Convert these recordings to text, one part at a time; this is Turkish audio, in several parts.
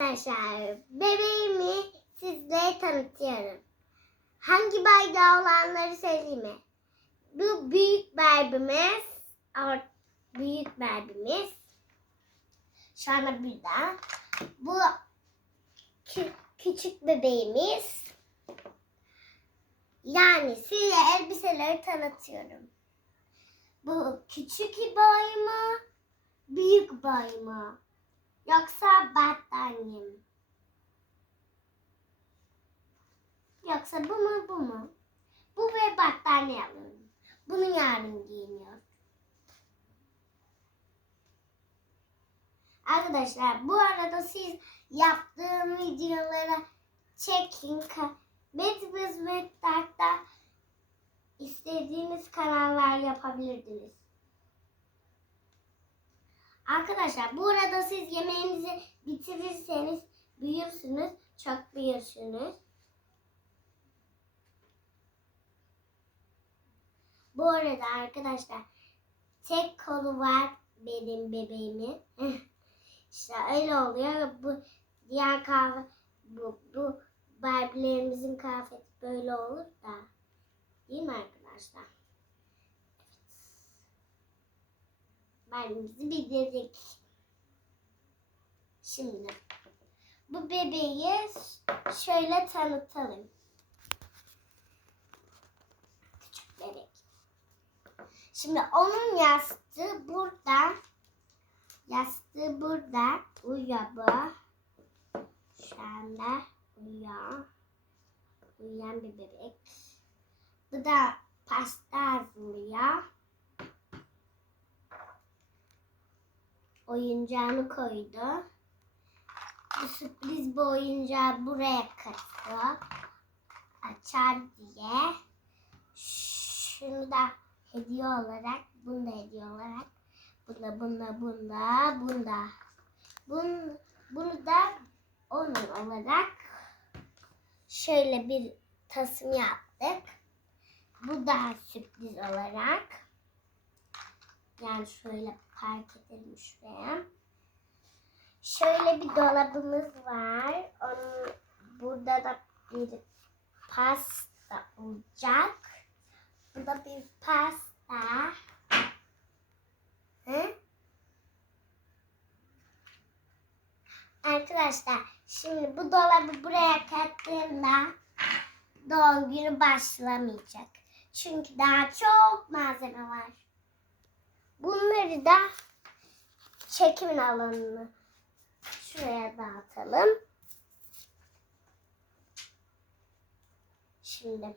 Arkadaşlar bebeğimi sizlere tanıtıyorum. Hangi bayrağı olanları söyleyeyim mi? Bu büyük berbimiz. Büyük berbimiz. Şu anda burada. Bu kü- küçük bebeğimiz. Yani size elbiseleri tanıtıyorum. Bu küçük boy mu? Büyük boy mu? Yoksa battaniye mi? Yoksa bu mu bu mu? Bu ve battaniye alıyorum. Bunu yarın giyiniyor. Arkadaşlar bu arada siz yaptığım videolara çekin. Medbuz ve Dark'ta istediğiniz kanallar yapabilirdiniz. Arkadaşlar bu arada siz yemeğinizi bitirirseniz büyürsünüz. Çok büyürsünüz. Bu arada arkadaşlar tek kolu var benim bebeğimin. işte öyle oluyor. Bu diğer kahve bu, bu Barbie'lerimizin kıyafeti böyle olur da. Değil mi arkadaşlar? Barbie'mizi bitirdik. Şimdi bu bebeği şöyle tanıtalım. Küçük bebek. Şimdi onun yastığı burada. Yastığı burada. Uyuyor bu. Şu anda uyuyor. Uyuyan bir bebek. Bu da pasta hazırlıyor. Oyuncağını koydu. Bu sürpriz bir oyuncağı buraya kattı. Açar diye. Şunu da hediye olarak, bunu da hediye olarak. Bunda, bunda, bunda, bunda. Bunu, bunu da onun olarak şöyle bir tasım yaptık. Bu da sürpriz olarak. Yani şöyle park edelim şuraya. Şöyle bir dolabımız var. Onun, burada da bir pasta olacak. Burada bir pasta. Hı? Arkadaşlar şimdi bu dolabı buraya kattığımda doğum günü başlamayacak. Çünkü daha çok malzeme var. Bunları da çekimin alanını şuraya dağıtalım. Şimdi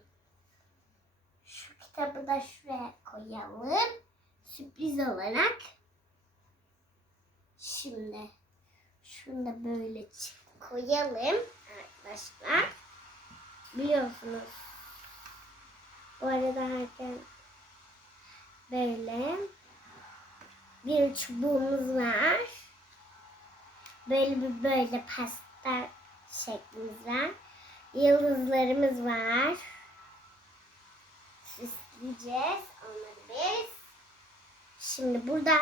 şu kitabı da şuraya koyalım. Sürpriz olarak. Şimdi şunu da böyle koyalım arkadaşlar. Biliyorsunuz. Bu arada herkes böyle bir çubuğumuz var. Böyle bir böyle pasta şeklimiz var. Yıldızlarımız var. Süsleyeceğiz onları biz. Şimdi burada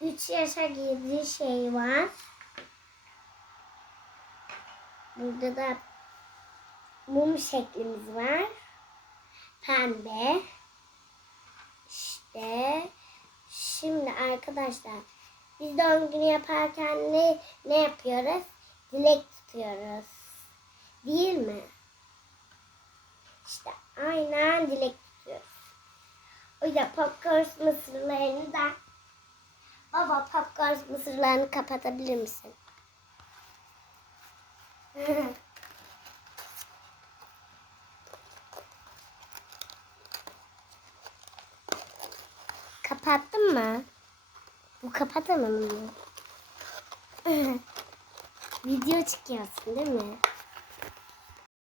3 yaşa girdiği şey var. Burada da mum şeklimiz var. Pembe. İşte şimdi arkadaşlar biz doğum günü yaparken ne, ne yapıyoruz? Dilek tutuyoruz. Değil mi? İşte aynen dilek tutuyoruz. O yüzden popcorn mısırlarını da Baba popcorn mısırlarını kapatabilir misin? Kapattın mı? Bu kapatamam mı? Video çıkıyorsun değil mi?